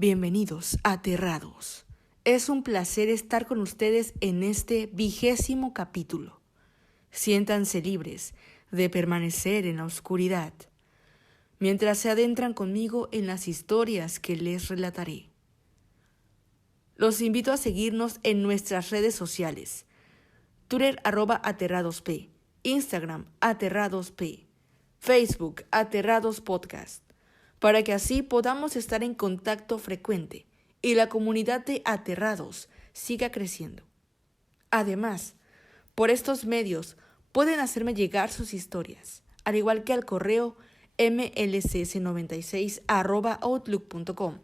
Bienvenidos a Aterrados. Es un placer estar con ustedes en este 20º capítulo. Siéntanse libres de permanecer en la oscuridad, mientras se adentran conmigo en las historias que les relataré. Los invito a seguirnos en nuestras redes sociales: Twitter @aterradosp, Instagram aterradosp, Facebook Aterrados Podcast, para que así podamos estar en contacto frecuente y la comunidad de aterrados siga creciendo. Además, por estos medios pueden hacerme llegar sus historias, al igual que al correo mlcs96@outlook.com,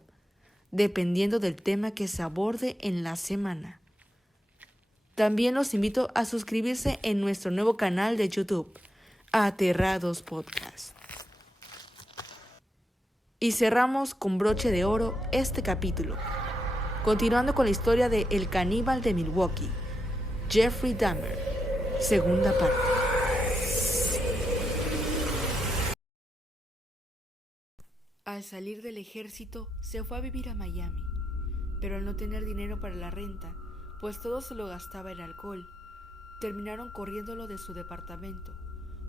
dependiendo del tema que se aborde en la semana. También los invito a suscribirse en nuestro nuevo canal de YouTube, Aterrados Podcast. Y cerramos con broche de oro este capítulo, continuando con la historia de El caníbal de Milwaukee, Jeffrey Dahmer, segunda parte. Al salir del ejército, se fue a vivir a Miami, pero al no tener dinero para la renta, pues todo se lo gastaba en alcohol, terminaron corriéndolo de su departamento,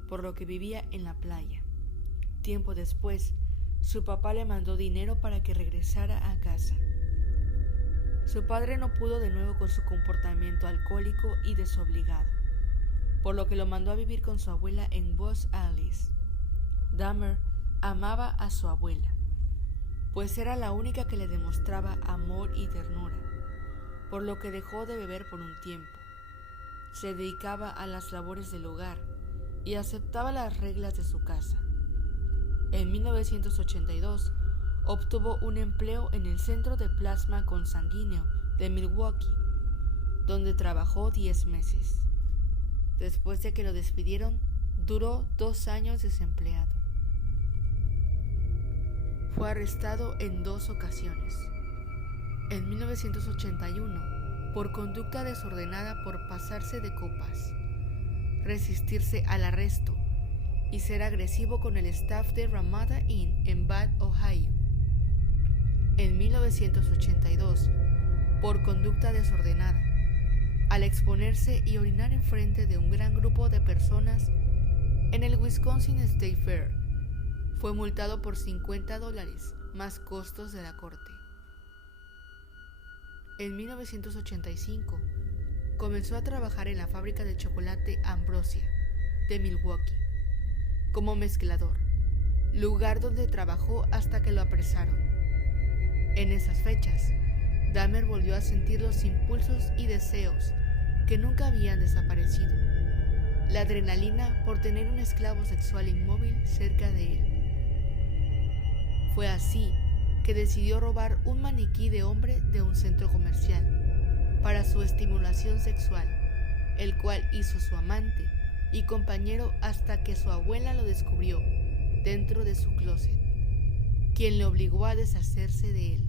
por lo que vivía en la playa. Tiempo después, su papá le mandó dinero para que regresara a casa. Su padre no pudo de nuevo con su comportamiento alcohólico y desobligado, por lo que lo mandó a vivir con su abuela en Los Ángeles. Dahmer amaba a su abuela, pues era la única que le demostraba amor y ternura, por lo que dejó de beber por un tiempo. Se dedicaba a las labores del hogar y aceptaba las reglas de su casa. En 1982, obtuvo un empleo en el Centro de Plasma Consanguíneo de Milwaukee, donde trabajó 10 meses. Después de que lo despidieron, duró 2 años desempleado. Fue arrestado en 2 ocasiones. En 1981, por conducta desordenada por pasarse de copas, resistirse al arresto y ser agresivo con el staff de Ramada Inn en Bath, Ohio. En 1982, por conducta desordenada, al exponerse y orinar enfrente de un gran grupo de personas en el Wisconsin State Fair, fue multado por $50 más costos de la corte. En 1985, comenzó a trabajar en la fábrica de chocolate Ambrosia de Milwaukee como mezclador, lugar donde trabajó hasta que lo apresaron. En esas fechas, Dahmer volvió a sentir los impulsos y deseos que nunca habían desaparecido, la adrenalina por tener un esclavo sexual inmóvil cerca de él. Fue así que decidió robar un maniquí de hombre de un centro comercial para su estimulación sexual, el cual hizo su amante y compañero hasta que su abuela lo descubrió dentro de su closet, quien le obligó a deshacerse de él.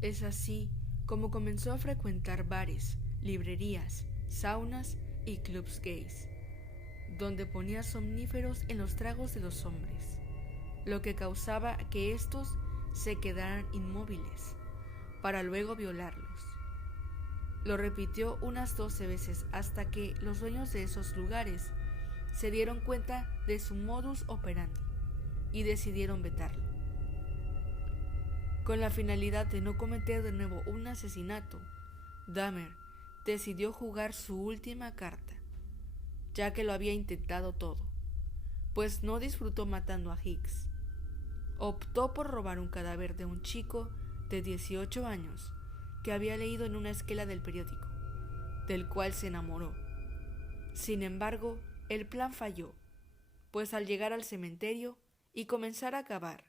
Es así como comenzó a frecuentar bares, librerías, saunas y clubs gays, donde ponía somníferos en los tragos de los hombres, lo que causaba que estos se quedaran inmóviles, para luego violarlos. Lo repitió unas 12 veces hasta que los dueños de esos lugares se dieron cuenta de su modus operandi y decidieron vetarlo. Con la finalidad de no cometer de nuevo un asesinato, Dahmer decidió jugar su última carta, ya que lo había intentado todo, pues no disfrutó matando a Hicks. Optó por robar un cadáver de un chico de 18 años que había leído en una esquela del periódico, del cual se enamoró. Sin embargo, el plan falló, pues al llegar al cementerio y comenzar a cavar,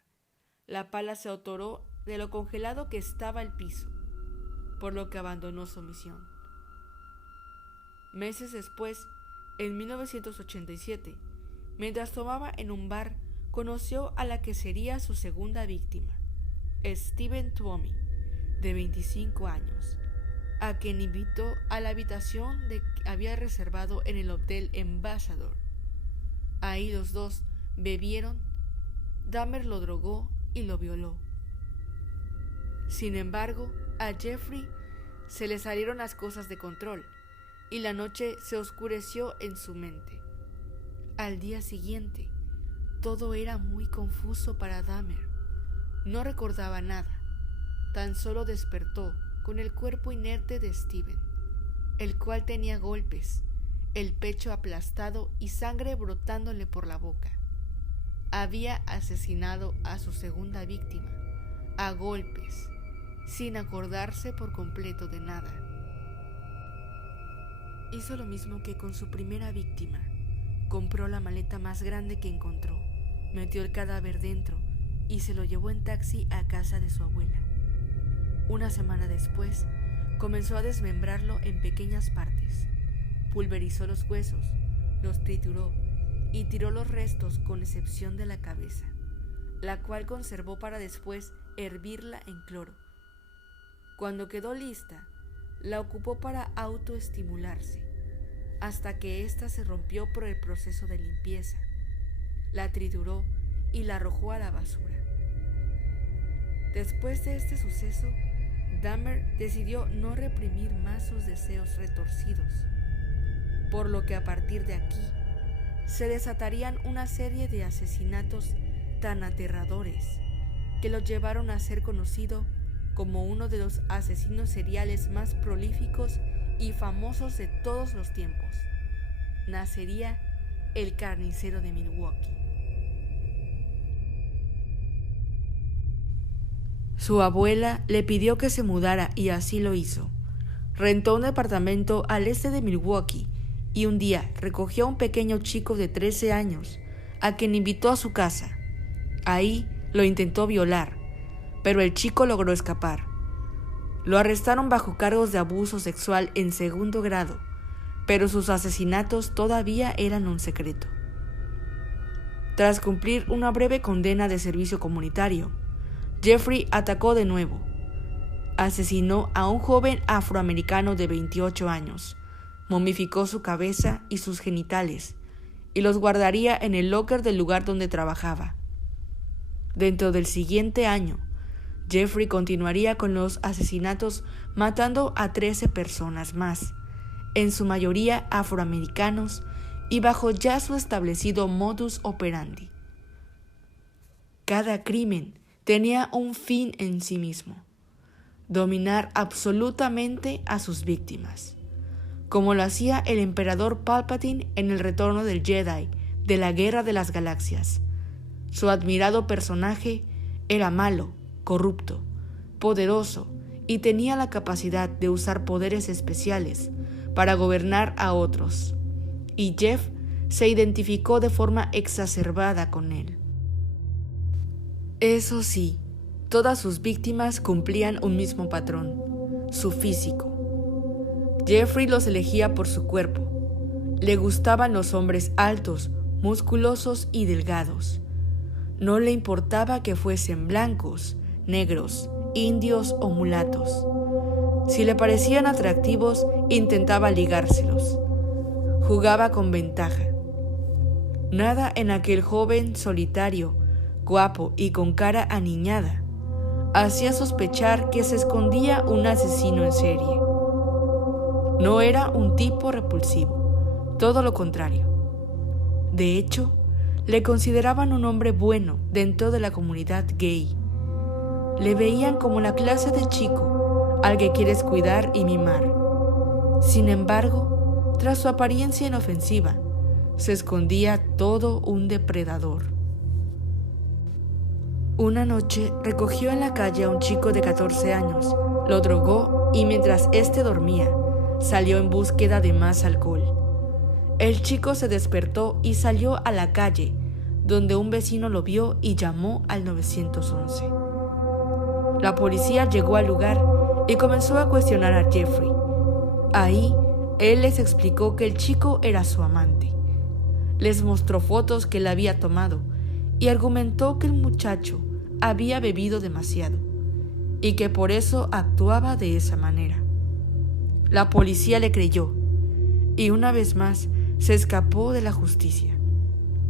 la pala se atoró de lo congelado que estaba el piso, por lo que abandonó su misión. Meses después, en 1987, mientras tomaba en un bar, conoció a la que sería su segunda víctima, Stephen Twomey, de 25 años, a quien invitó a la habitación que había reservado en el Hotel Ambassador. Ahí los dos bebieron, Dahmer lo drogó y lo violó. Sin embargo, a Jeffrey se le salieron las cosas de control y la noche se oscureció en su mente. Al día siguiente, todo era muy confuso para Dahmer. No recordaba nada, tan solo despertó con el cuerpo inerte de Steven, el cual tenía golpes, el pecho aplastado y sangre brotándole por la boca. Había asesinado a su segunda víctima, a golpes, sin acordarse por completo de nada. Hizo lo mismo que con su primera víctima. Compró la maleta más grande que encontró, metió el cadáver dentro y se lo llevó en taxi a casa de su abuela. Una semana después, comenzó a desmembrarlo en pequeñas partes. Pulverizó los huesos, los trituró y tiró los restos con excepción de la cabeza, la cual conservó para después hervirla en cloro. Cuando quedó lista, la ocupó para autoestimularse, hasta que ésta se rompió por el proceso de limpieza. La trituró y la arrojó a la basura. Después de este suceso, Dahmer decidió no reprimir más sus deseos retorcidos, por lo que a partir de aquí se desatarían una serie de asesinatos tan aterradores que lo llevaron a ser conocido como uno de los asesinos seriales más prolíficos y famosos de todos los tiempos. Nacería el carnicero de Milwaukee. Su abuela le pidió que se mudara y así lo hizo. Rentó un departamento al este de Milwaukee y un día recogió a un pequeño chico de 13 años, a quien invitó a su casa. Ahí lo intentó violar, pero el chico logró escapar. Lo arrestaron bajo cargos de abuso sexual en segundo grado, pero sus asesinatos todavía eran un secreto. Tras cumplir una breve condena de servicio comunitario, Jeffrey atacó de nuevo. Asesinó a un joven afroamericano de 28 años, momificó su cabeza y sus genitales y los guardaría en el locker del lugar donde trabajaba. Dentro del siguiente año, Jeffrey continuaría con los asesinatos, matando a 13 personas más, en su mayoría afroamericanos y bajo ya su establecido modus operandi. Cada crimen tenía un fin en sí mismo: dominar absolutamente a sus víctimas, como lo hacía el emperador Palpatine en El Retorno del Jedi de la Guerra de las Galaxias. Su admirado personaje era malo, corrupto, poderoso y tenía la capacidad de usar poderes especiales para gobernar a otros, y Jeff se identificó de forma exacerbada con él. Eso sí, todas sus víctimas cumplían un mismo patrón: su físico. Jeffrey los elegía por su cuerpo. Le gustaban los hombres altos, musculosos y delgados. No le importaba que fuesen blancos, negros, indios o mulatos. Si le parecían atractivos, intentaba ligárselos. Jugaba con ventaja. Nada en aquel joven solitario, guapo y con cara aniñada hacía sospechar que se escondía un asesino en serie. No era un tipo repulsivo, todo lo contrario. De hecho, le consideraban un hombre bueno dentro de la comunidad gay. Le veían como la clase de chico al que quieres cuidar y mimar. Sin embargo, tras su apariencia inofensiva, se escondía todo un depredador. Una noche recogió en la calle a un chico de 14 años, lo drogó y mientras éste dormía, salió en búsqueda de más alcohol. El chico se despertó y salió a la calle, donde un vecino lo vio y llamó al 911. La policía llegó al lugar y comenzó a cuestionar a Jeffrey. Ahí, él les explicó que el chico era su amante. Les mostró fotos que él había tomado y argumentó que el muchacho había bebido demasiado y que por eso actuaba de esa manera. La policía le creyó y una vez más se escapó de la justicia,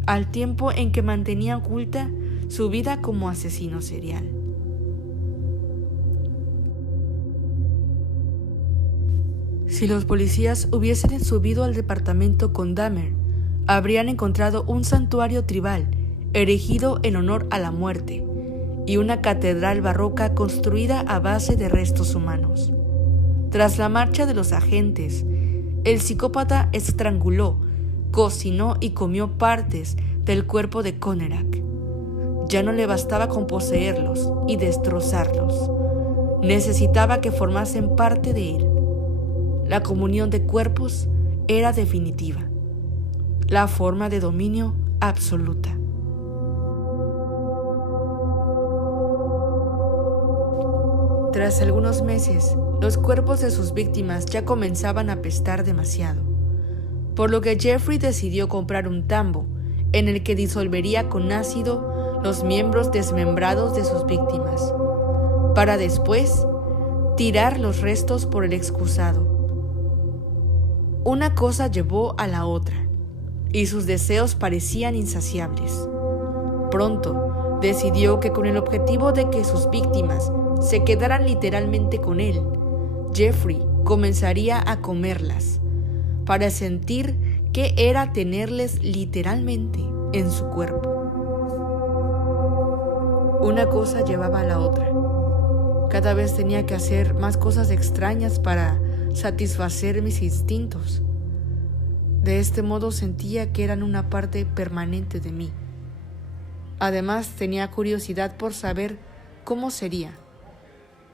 al tiempo en que mantenía oculta su vida como asesino serial. Si los policías hubiesen subido al departamento con Dahmer, habrían encontrado un santuario tribal erigido en honor a la muerte y una catedral barroca construida a base de restos humanos. Tras la marcha de los agentes, el psicópata estranguló, cocinó y comió partes del cuerpo de Conarak. Ya no le bastaba con poseerlos y destrozarlos. Necesitaba que formasen parte de él. La comunión de cuerpos era definitiva. La forma de dominio absoluta. Tras algunos meses, los cuerpos de sus víctimas ya comenzaban a apestar demasiado, por lo que Jeffrey decidió comprar un tambo en el que disolvería con ácido los miembros desmembrados de sus víctimas, para después tirar los restos por el excusado. Una cosa llevó a la otra, y sus deseos parecían insaciables. Pronto decidió que con el objetivo de que sus víctimas se quedaran literalmente con él, Jeffrey comenzaría a comerlas, para sentir qué era tenerles literalmente en su cuerpo. Una cosa llevaba a la otra. Cada vez tenía que hacer más cosas extrañas para satisfacer mis instintos. De este modo sentía que eran una parte permanente de mí. Además, tenía curiosidad por saber cómo sería.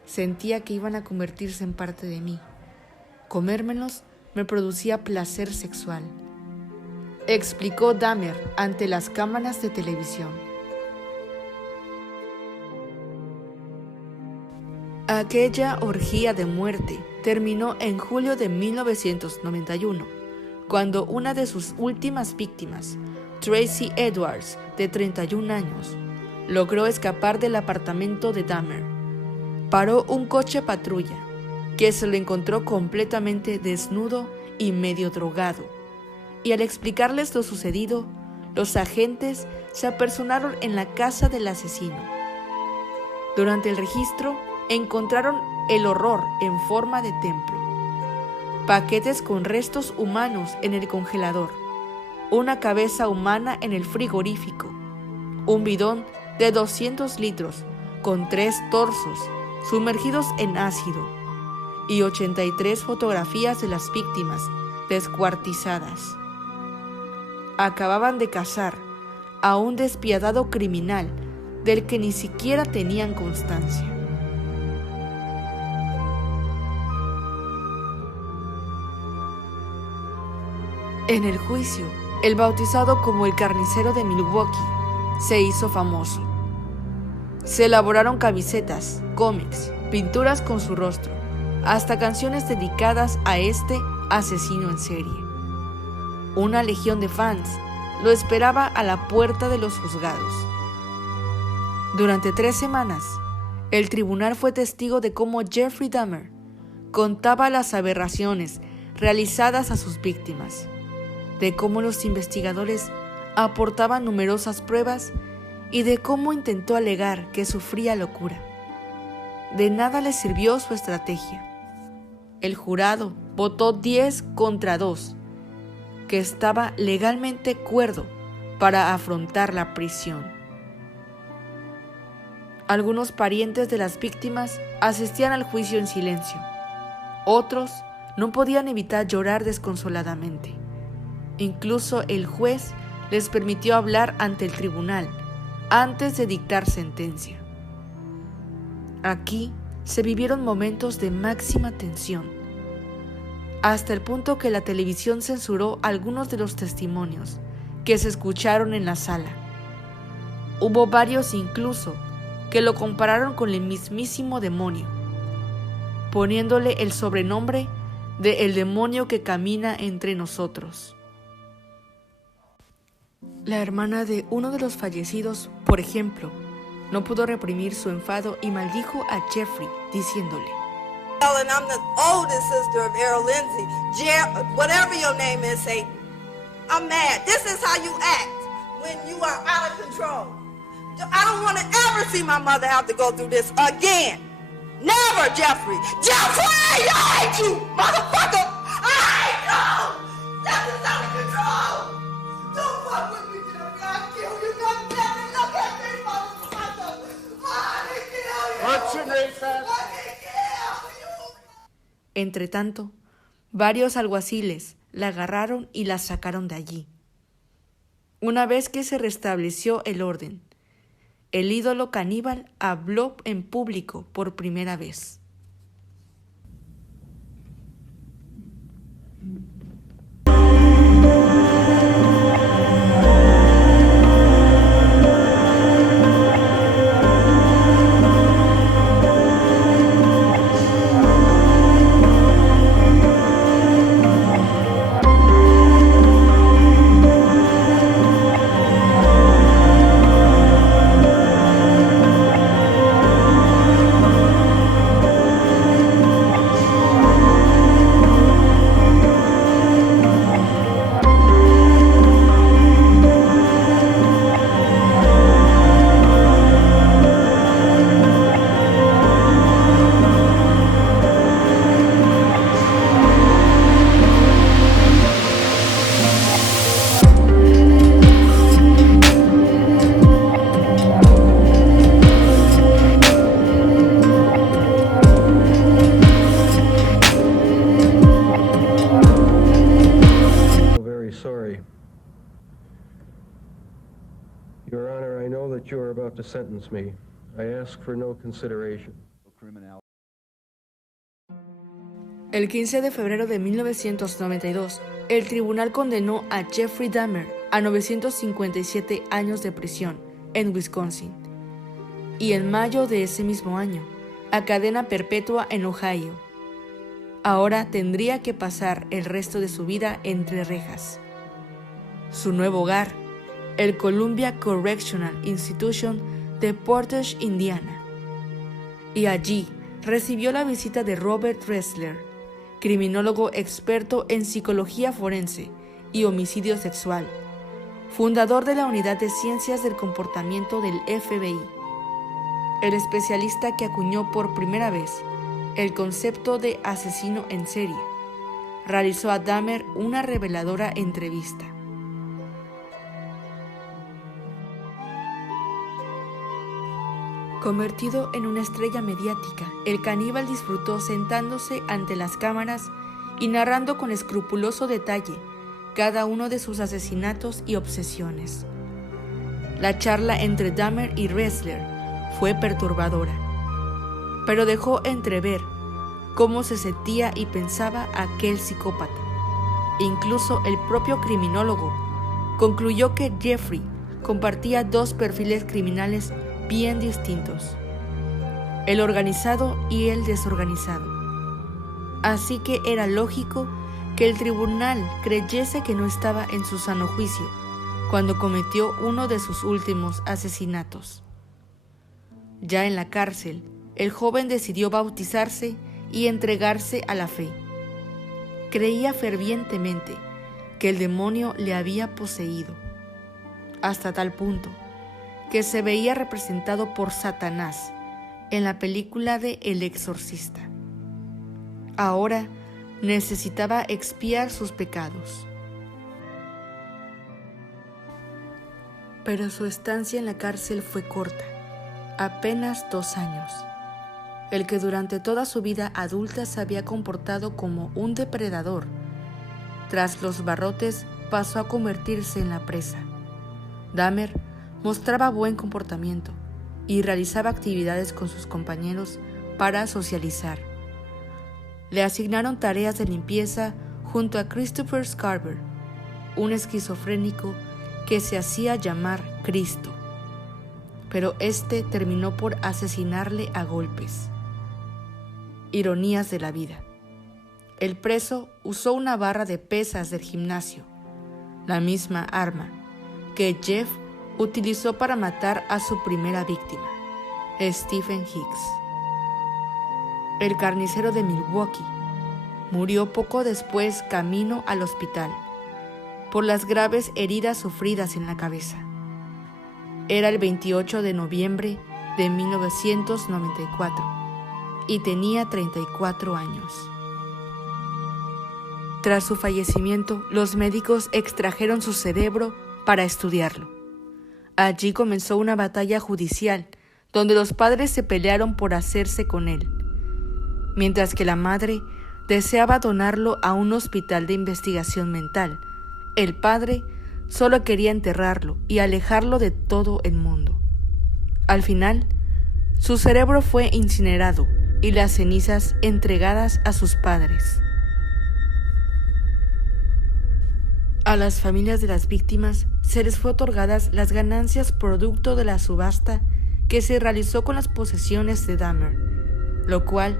Sentía que iban a convertirse en parte de mí. Comérmelos me producía placer sexual, explicó Dahmer ante las cámaras de televisión. Aquella orgía de muerte terminó en julio de 1991, cuando una de sus últimas víctimas, Tracy Edwards, de 31 años, logró escapar del apartamento de Dahmer. Paró un coche patrulla, que se lo encontró completamente desnudo y medio drogado, y al explicarles lo sucedido, los agentes se apersonaron en la casa del asesino. Durante el registro, encontraron el horror en forma de templo, paquetes con restos humanos en el congelador, una cabeza humana en el frigorífico, un bidón de 200 litros con 3 torsos sumergidos en ácido y 83 fotografías de las víctimas descuartizadas. Acababan de cazar a un despiadado criminal del que ni siquiera tenían constancia. En el juicio, el bautizado como el carnicero de Milwaukee se hizo famoso. Se elaboraron camisetas, cómics, pinturas con su rostro, hasta canciones dedicadas a este asesino en serie. Una legión de fans lo esperaba a la puerta de los juzgados. Durante 3 semanas, el tribunal fue testigo de cómo Jeffrey Dahmer contaba las aberraciones realizadas a sus víctimas, de cómo los investigadores aportaban numerosas pruebas y de cómo intentó alegar que sufría locura. De nada le sirvió su estrategia. El jurado votó 10 contra 2, que estaba legalmente cuerdo para afrontar la prisión. Algunos parientes de las víctimas asistían al juicio en silencio. Otros no podían evitar llorar desconsoladamente. Incluso el juez les permitió hablar ante el tribunal antes de dictar sentencia. Aquí se vivieron momentos de máxima tensión, hasta el punto que la televisión censuró algunos de los testimonios que se escucharon en la sala. Hubo varios incluso que lo compararon con el mismísimo demonio, poniéndole el sobrenombre de el demonio que camina entre nosotros. La hermana de uno de los fallecidos, por ejemplo, no pudo reprimir su enfado y maldijo a Jeffrey, diciéndole: And I'm the oldest sister of Errol Lindsay. Whatever your name is, Satan. I'm mad. This is how you act when you are out of control. I don't want to ever see my mother have to go through this again. Never, Jeffrey. Jeffrey, I hate you, motherfucker. I hate you. This is out of control. Don't fuck with me, Jeffrey. I'll kill you. God damn it. Look at me, motherfucker. I can kill you. What's your name, fam? I can kill you. Entretanto, varios alguaciles la agarraron y la sacaron de allí. Una vez que se restableció el orden, el ídolo caníbal habló en público por primera vez. Your Honor, I know that you are about to sentence me. I ask for no consideration. El 15 de febrero de 1992, el tribunal condenó a Jeffrey Dahmer a 957 años de prisión en Wisconsin y en mayo de ese mismo año a cadena perpetua en Ohio. Ahora tendría que pasar el resto de su vida entre rejas. Su nuevo hogar, el Columbia Correctional Institution de Portage, Indiana. Y allí recibió la visita de Robert Ressler, criminólogo experto en psicología forense y homicidio sexual, fundador de la Unidad de Ciencias del Comportamiento del FBI, el especialista que acuñó por primera vez el concepto de asesino en serie. Realizó a Dahmer una reveladora entrevista. Convertido en una estrella mediática, el caníbal disfrutó sentándose ante las cámaras y narrando con escrupuloso detalle cada uno de sus asesinatos y obsesiones. La charla entre Dahmer y Ressler fue perturbadora, pero dejó entrever cómo se sentía y pensaba aquel psicópata. Incluso el propio criminólogo concluyó que Jeffrey compartía dos perfiles criminales bien distintos, el organizado y el desorganizado. Así que era lógico que el tribunal creyese que no estaba en su sano juicio cuando cometió uno de sus últimos asesinatos. Ya en la cárcel, el joven decidió bautizarse y entregarse a la fe. Creía fervientemente que el demonio le había poseído, hasta tal punto que se veía representado por Satanás en la película de El Exorcista. Ahora necesitaba expiar sus pecados. Pero su estancia en la cárcel fue corta, apenas 2 años. El que durante toda su vida adulta se había comportado como un depredador, tras los barrotes pasó a convertirse en la presa. Dahmer mostraba buen comportamiento y realizaba actividades con sus compañeros para socializar. Le asignaron tareas de limpieza junto a Christopher Scarver, un esquizofrénico que se hacía llamar Cristo, pero este terminó por asesinarle a golpes. Ironías de la vida. El preso usó una barra de pesas del gimnasio, la misma arma que Jeff utilizó para matar a su primera víctima, Stephen Hicks. El carnicero de Milwaukee murió poco después camino al hospital por las graves heridas sufridas en la cabeza. Era el 28 de noviembre de 1994 y tenía 34 años. Tras su fallecimiento, los médicos extrajeron su cerebro para estudiarlo. Allí comenzó una batalla judicial donde los padres se pelearon por hacerse con él, mientras que la madre deseaba donarlo a un hospital de investigación mental. El padre solo quería enterrarlo y alejarlo de todo el mundo. Al final, su cerebro fue incinerado y las cenizas entregadas a sus padres. A las familias de las víctimas se les fue otorgadas las ganancias producto de la subasta que se realizó con las posesiones de Dahmer, lo cual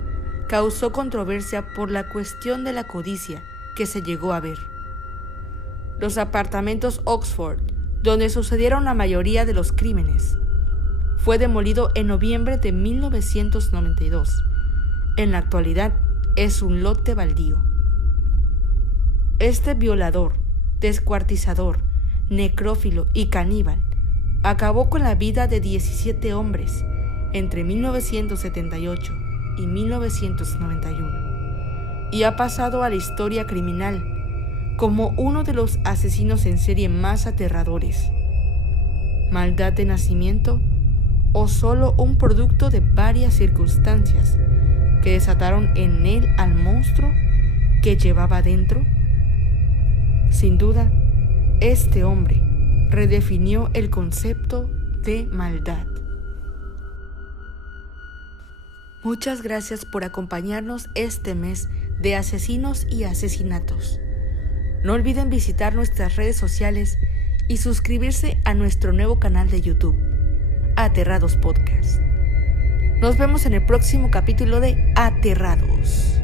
causó controversia por la cuestión de la codicia que se llegó a ver. Los apartamentos Oxford, donde sucedieron la mayoría de los crímenes, fue demolido en noviembre de 1992. En la actualidad es un lote baldío. Este violador, descuartizador, necrófilo y caníbal acabó con la vida de 17 hombres entre 1978 y 1991 y ha pasado a la historia criminal como uno de los asesinos en serie más aterradores. ¿Maldad de nacimiento o solo un producto de varias circunstancias que desataron en él al monstruo que llevaba dentro? Sin duda, este hombre redefinió el concepto de maldad. Muchas gracias por acompañarnos este mes de asesinos y asesinatos. No olviden visitar nuestras redes sociales y suscribirse a nuestro nuevo canal de YouTube, Aterrados Podcast. Nos vemos en el próximo capítulo de Aterrados.